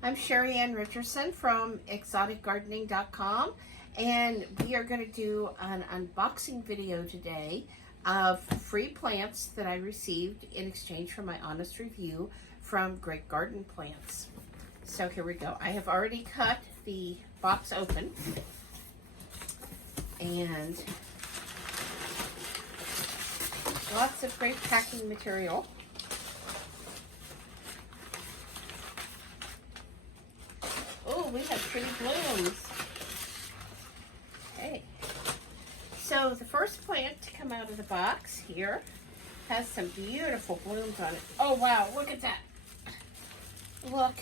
I'm Sheri Richerson from exoticgardening.com, and we are going to do an unboxing video today of free plants that I received in exchange for my honest review from Great Garden Plants. So here we go. I have already cut the box open, and lots of great packing material. Oh, we have pretty blooms. Okay. So the first plant to come out of the box here has some beautiful blooms on it. Oh wow, look at that. Look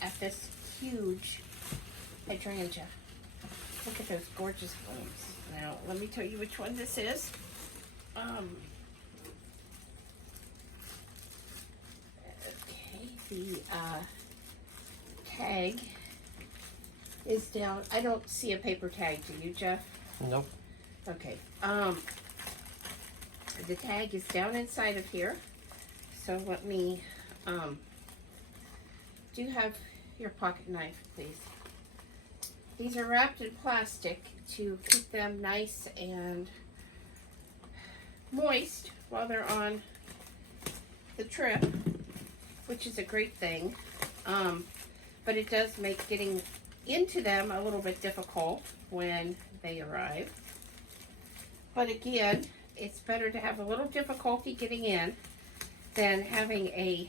at this huge hydrangea. Look at those gorgeous blooms. Now, let me tell you which one this is. Okay, the tag is down. I don't see a paper tag. Do you, Jeff? Nope. Okay. The tag is down inside of here. So let me, do you have your pocket knife, please? These are wrapped in plastic to keep them nice and moist while they're on the trip, which is a great thing. But it does make getting into them a little bit difficult when they arrive. But again, it's better to have a little difficulty getting in than having a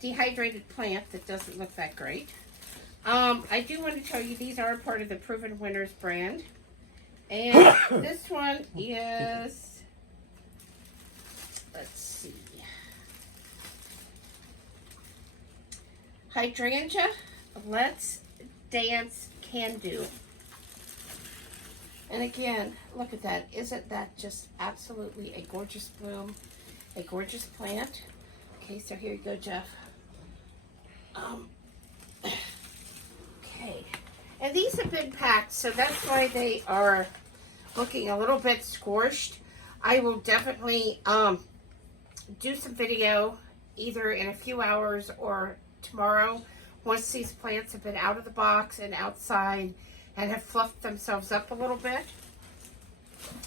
dehydrated plant that doesn't look that great. I do want to tell you these are part of the Proven Winners brand. And this one is, let's see, Hydrangea, Let's Dance Can Do. And again, look at that. Isn't that just absolutely a gorgeous bloom, a gorgeous plant? Okay, so here you go, Jeff. Okay, and these have been packed, so that's why they are looking a little bit scorched. I will definitely do some video either in a few hours or tomorrow once these plants have been out of the box and outside and have fluffed themselves up a little bit.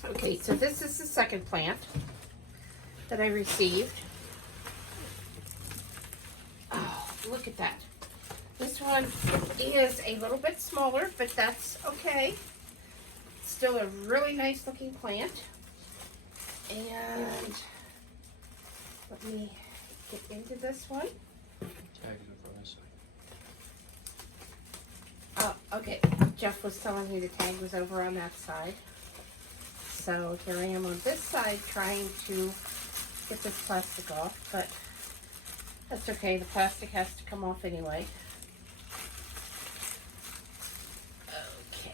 Okay, so this is the second plant that I received. Oh, look at that. This one is a little bit smaller, but that's okay. Still a really nice looking plant. And let me get into this one. Oh, okay. Jeff was telling me the tag was over on that side. So here I am on this side trying to get this plastic off, but that's okay. The plastic has to come off anyway. Okay.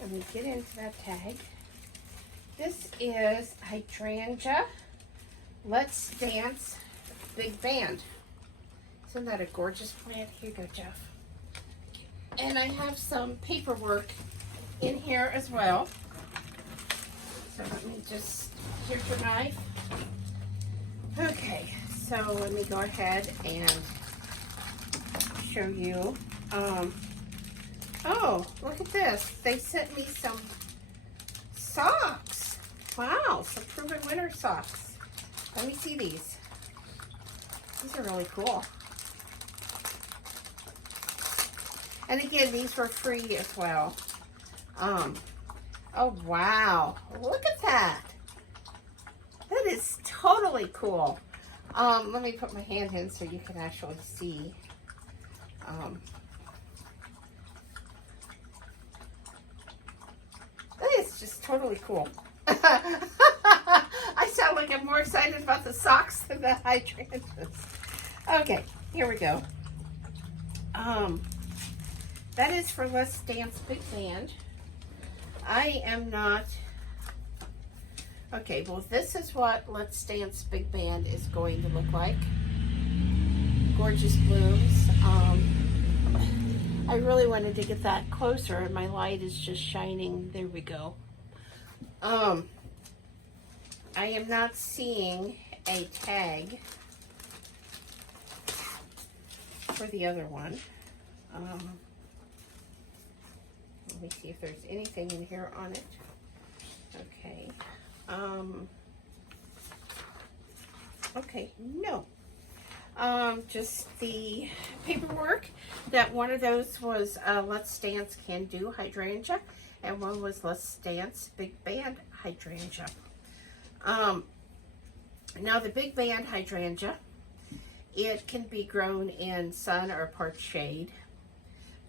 Let me get into that tag. This is Hydrangea, Let's Dance Big Band. Isn't that a gorgeous plant? Here you go, Jeff. And I have some paperwork in here as well. So let me just, here's your knife. Okay, so let me go ahead and show you. Oh, look at this. They sent me some socks. Wow, some Proven Winner socks. Let me see these. These are really cool. And again, these were free as well. Oh wow, look at that. That is totally cool. Let me put my hand in so you can actually see. That is just totally cool. I sound like I'm more excited about the socks than the hydrangeas. Okay, here we go. That is for Let's Dance Big Band. I am not... Okay, well this is what Let's Dance Big Band is going to look like. Gorgeous blooms. I really wanted to get that closer and my light is just shining. There we go. I am not seeing a tag for the other one. Let me see if there's anything in here on it. Okay. Okay, no. Just the paperwork that one of those was Let's Dance Can Do Hydrangea, and one was Let's Dance Big Band Hydrangea. Now the Big Band Hydrangea, it can be grown in sun or part shade,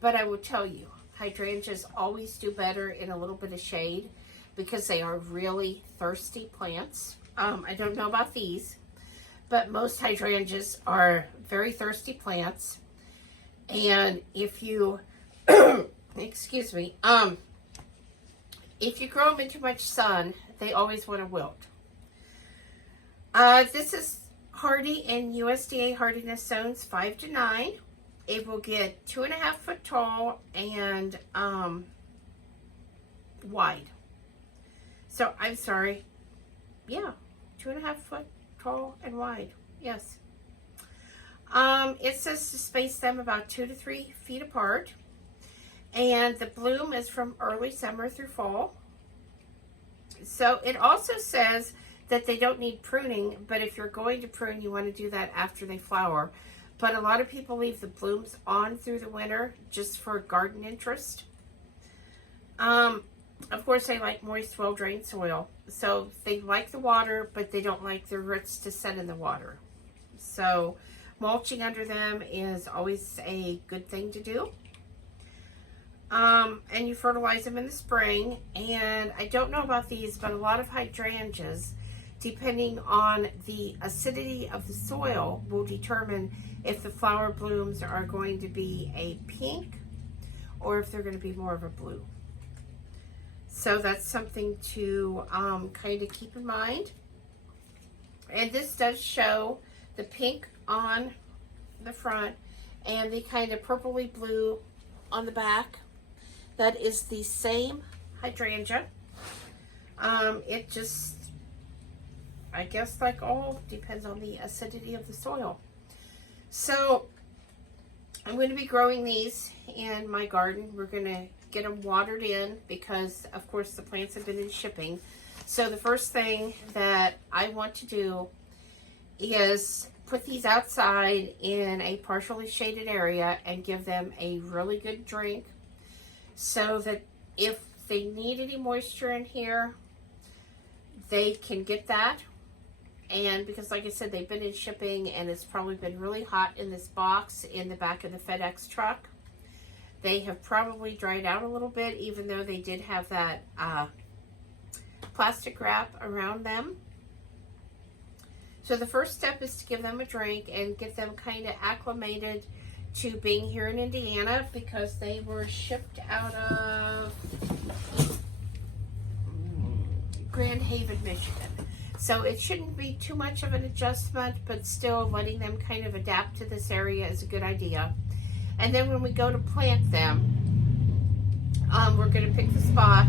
but I will tell you, hydrangeas always do better in a little bit of shade because they are really thirsty plants. I don't know about these, but most hydrangeas are very thirsty plants. And if you, excuse me, if you grow them in too much sun, they always want to wilt. This is hardy in USDA hardiness zones 5 to 9. It will get 2.5 foot tall and wide. So I'm sorry, yeah, 2.5 foot tall and wide. Yes. It says to space them about 2 to 3 feet apart, and the bloom is from early summer through fall. So it also says that they don't need pruning, but if you're going to prune, you want to do that after they flower. But a lot of people leave the blooms on through the winter just for garden interest. Of course, they like moist, well-drained soil. So they like the water, but they don't like their roots to set in the water. So mulching under them is always a good thing to do. And you fertilize them in the spring. And I don't know about these, but a lot of hydrangeas, depending on the acidity of the soil, will determine if the flower blooms are going to be a pink or if they're going to be more of a blue. So that's something to kind of keep in mind. And this does show the pink on the front and the kind of purpley blue on the back. That is the same hydrangea. It just, I guess like all, depends on the acidity of the soil. So I'm going to be growing these in my garden. We're going to get them watered in because of course the plants have been in shipping. So the first thing that I want to do is put these outside in a partially shaded area and give them a really good drink so that if they need any moisture in here, they can get that. And because like I said, they've been in shipping and it's probably been really hot in this box in the back of the FedEx truck. They have probably dried out a little bit, even though they did have that plastic wrap around them. So the first step is to give them a drink and get them kind of acclimated to being here in Indiana because they were shipped out of Grand Haven, Michigan. So it shouldn't be too much of an adjustment, but still letting them kind of adapt to this area is a good idea. And then when we go to plant them, we're going to pick the spot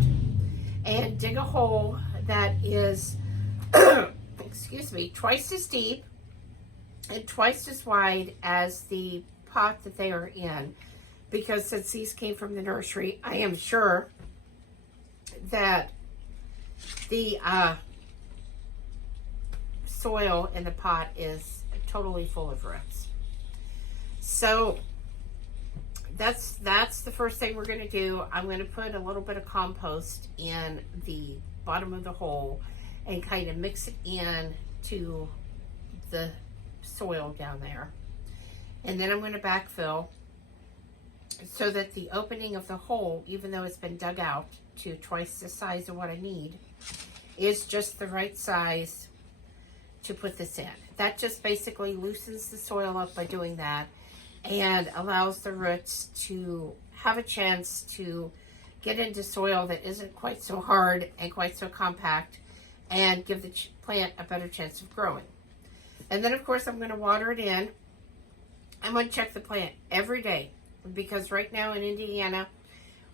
and dig a hole that is, excuse me, twice as deep and twice as wide as the pot that they are in. Because since these came from the nursery, I am sure that the soil in the pot is totally full of roots. So that's the first thing we're going to do. I'm going to put a little bit of compost in the bottom of the hole and kind of mix it in to the soil down there. And then I'm going to backfill so that the opening of the hole, even though it's been dug out to twice the size of what I need, is just the right size to put this in. That just basically loosens the soil up by doing that and allows the roots to have a chance to get into soil that isn't quite so hard and quite so compact and give the plant a better chance of growing. And then of course I'm going to water it in. I'm going to check the plant every day because right now in Indiana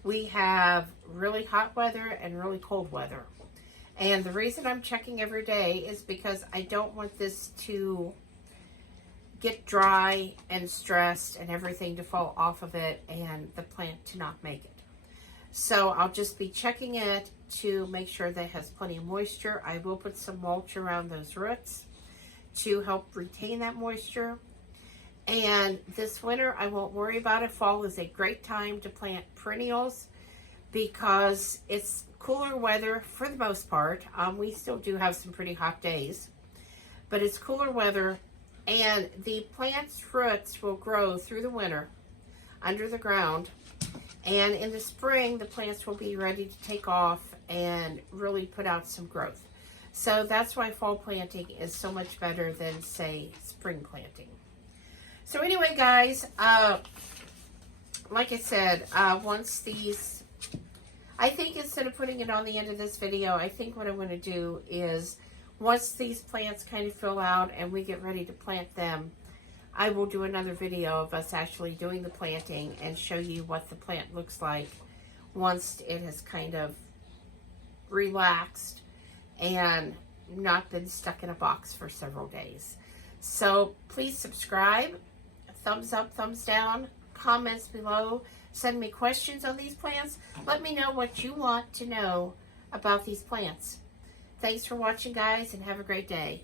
we have really hot weather and really cold weather. And the reason I'm checking every day is because I don't want this to get dry and stressed and everything to fall off of it and the plant to not make it. So I'll just be checking it to make sure that it has plenty of moisture. I will put some mulch around those roots to help retain that moisture. And this winter, I won't worry about it. Fall is a great time to plant perennials because it's cooler weather for the most part. We still do have some pretty hot days, but it's cooler weather, and the plant's roots will grow through the winter under the ground. And in the spring, the plants will be ready to take off and really put out some growth. So that's why fall planting is so much better than, say, spring planting. So anyway, guys, like I said, once these, I think instead of putting it on the end of this video, I think what I'm going to do is once these plants kind of fill out and we get ready to plant them, I will do another video of us actually doing the planting and show you what the plant looks like once it has kind of relaxed and not been stuck in a box for several days. So please subscribe, thumbs up, thumbs down, comments below, send me questions on these plants. Let me know what you want to know about these plants. Thanks for watching, guys, and have a great day.